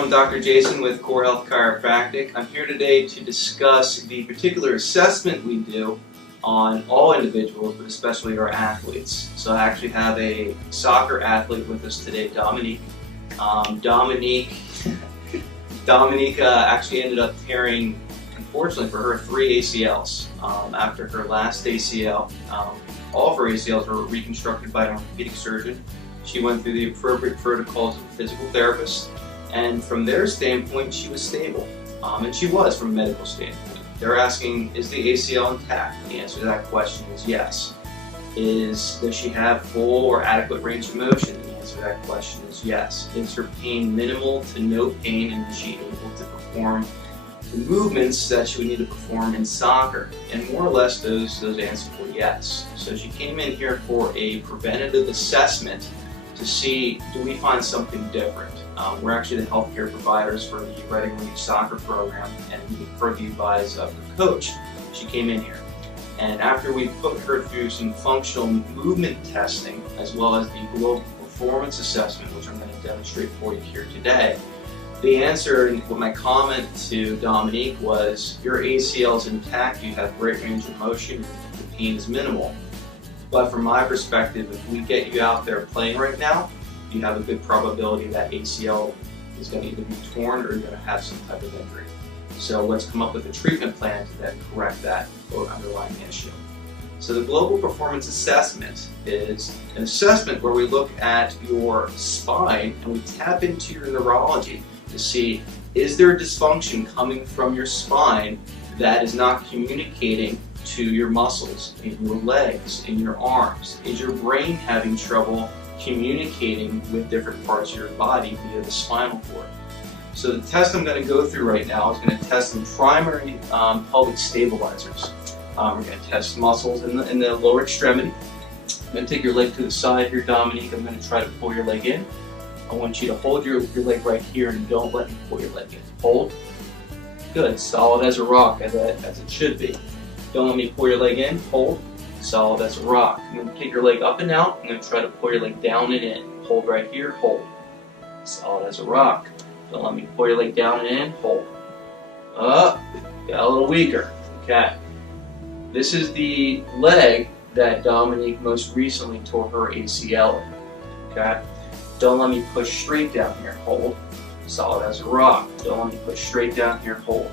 Hello, I'm Dr. Jason with Health Chiropractic. I'm here today to discuss the particular assessment we do on all individuals, but especially our athletes. So I actually have a soccer athlete with us today, Dominique. Dominique actually ended up tearing, unfortunately for her, 3 ACLs. After her last ACL, all of her ACLs were reconstructed by an orthopedic surgeon. She went through the appropriate protocols of a physical therapist, and from their standpoint, she was stable. And she was from a medical standpoint. They're asking, is the ACL intact? The answer to that question is yes. Does she have full or adequate range of motion? The answer to that question is yes. Is her pain minimal to no pain, and is she able to perform the movements that she would need to perform in soccer? And more or less those answers were yes. So she came in here for a preventative assessment to see, do we find something different? We're actually the healthcare providers for the Reading League soccer program, and we were reviewed by her coach. She came in here, and after we put her through some functional movement testing, as well as the global performance assessment, which I'm going to demonstrate for you here today, the answer with my comment to Dominique was, your ACL is intact, you have great range of motion, and the pain is minimal. But from my perspective, if we get you out there playing right now, you have a good probability that ACL is going to either be torn or you're going to have some type of injury. So let's come up with a treatment plan to then correct that underlying issue. So the global performance assessment is an assessment where we look at your spine and we tap into your neurology to see, is there a dysfunction coming from your spine that is not communicating to your muscles, in your legs, in your arms? Is your brain having trouble communicating with different parts of your body via the spinal cord? So the test I'm going to go through right now is going to test some primary pelvic stabilizers. We're going to test muscles in the lower extremity. I'm going to take your leg to the side here, Dominique. I'm going to try to pull your leg in. I want you to hold your leg right here and don't let me pull your leg in. Hold. Good. Solid as a rock, as it should be. Don't let me pull your leg in. Hold. Solid as a rock. I'm going to kick your leg up and out. I'm going to try to pull your leg down and in. Hold right here. Hold. Solid as a rock. Don't let me pull your leg down and in. Hold. Up. Got a little weaker. Okay. This is the leg that Dominique most recently tore her ACL in. Okay. Don't let me push straight down here. Hold. Solid as a rock. Don't let me push straight down here. Hold.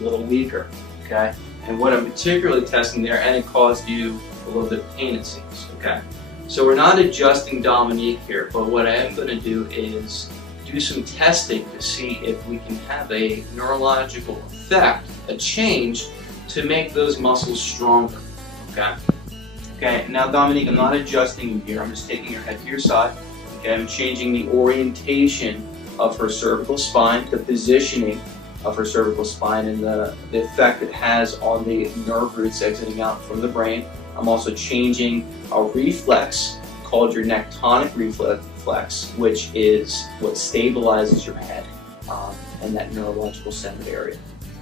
A little weaker. Okay. And what I'm particularly testing there, and it caused you a little bit of pain, it seems. Okay. So we're not adjusting Dominique here, but what I am going to do is do some testing to see if we can have a neurological effect, a change, to make those muscles stronger. Okay. Okay. Now, Dominique, I'm not adjusting you here. I'm just taking your head to your side. Okay. I'm changing the orientation of her cervical spine, the positioning of her cervical spine, and the effect it has on the nerve roots exiting out from the brain. I'm also changing a reflex called your nectonic reflex, which is what stabilizes your head and that neurological centered area.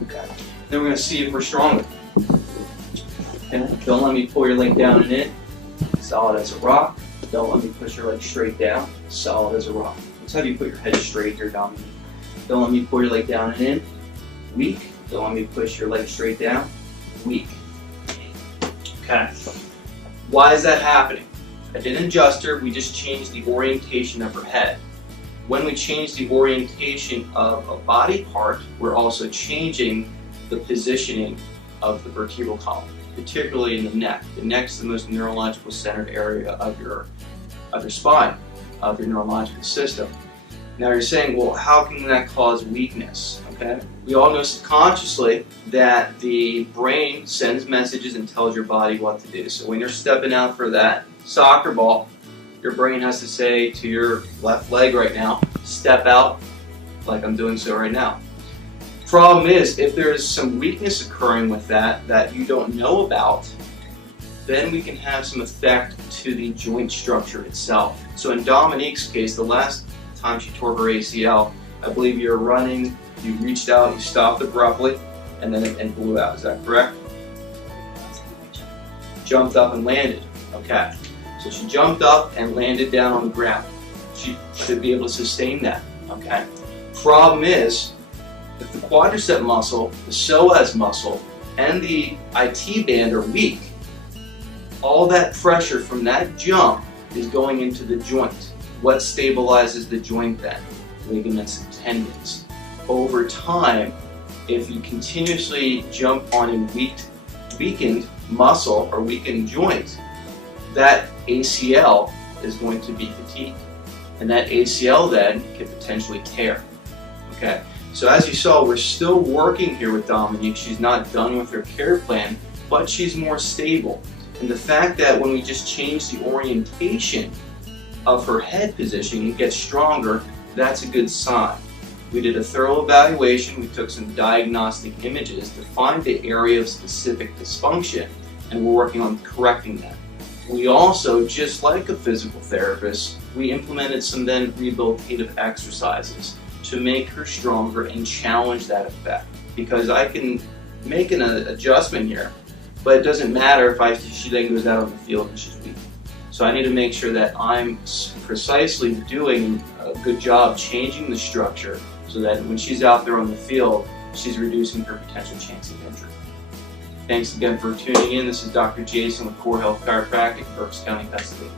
Okay. Then we're going to see if we're stronger. Okay. Don't let me pull your leg down and in. Solid as a rock. Don't let me push your leg straight down. Solid as a rock. Let's have you put your head straight here, Dominique. Don't let me pull your leg down and in. Weak. Don't let me push your leg straight down. Weak. Okay. Why is that happening? I didn't adjust her. We just changed the orientation of her head. When we change the orientation of a body part, we're also changing the positioning of the vertebral column, particularly in the neck. The neck is the most neurological centered area of your spine, of your neurological system. Now you're saying, well, how can that cause weakness? Okay, we all know subconsciously that the brain sends messages and tells your body what to do. So when you're stepping out for that soccer ball, your brain has to say to your left leg right now, step out, like I'm doing so right now. Problem is, if there's some weakness occurring with that you don't know about, then we can have some effect to the joint structure itself. So in Dominique's case, the last time she tore her ACL, I believe you were running, you reached out, you stopped abruptly, and then it blew out. Is that correct? Jumped up and landed. Okay. So she jumped up and landed down on the ground. She should be able to sustain that. Okay. problem is, if the quadricep muscle, the psoas muscle, and the IT band are weak, all that pressure from that jump is going into the joint. What stabilizes the joint then? Ligaments and tendons. Over time, if you continuously jump on a weakened muscle or weakened joint, that ACL is going to be fatigued. And that ACL then can potentially tear. Okay, so as you saw, we're still working here with Dominique. She's not done with her care plan, but she's more stable. And the fact that when we just change the orientation of her head position, it gets stronger, that's a good sign. We did a thorough evaluation. We took some diagnostic images to find the area of specific dysfunction, and we're working on correcting that. We also, just like a physical therapist, we implemented some then rehabilitative exercises to make her stronger and challenge that effect. Because I can make an adjustment here, but it doesn't matter if she then goes out on the field and she's weak. So I need to make sure that I'm precisely doing a good job changing the structure so that when she's out there on the field, she's reducing her potential chance of injury. Thanks again for tuning in. This is Dr. Jason with Core Health Chiropractic, Berks County, Pennsylvania.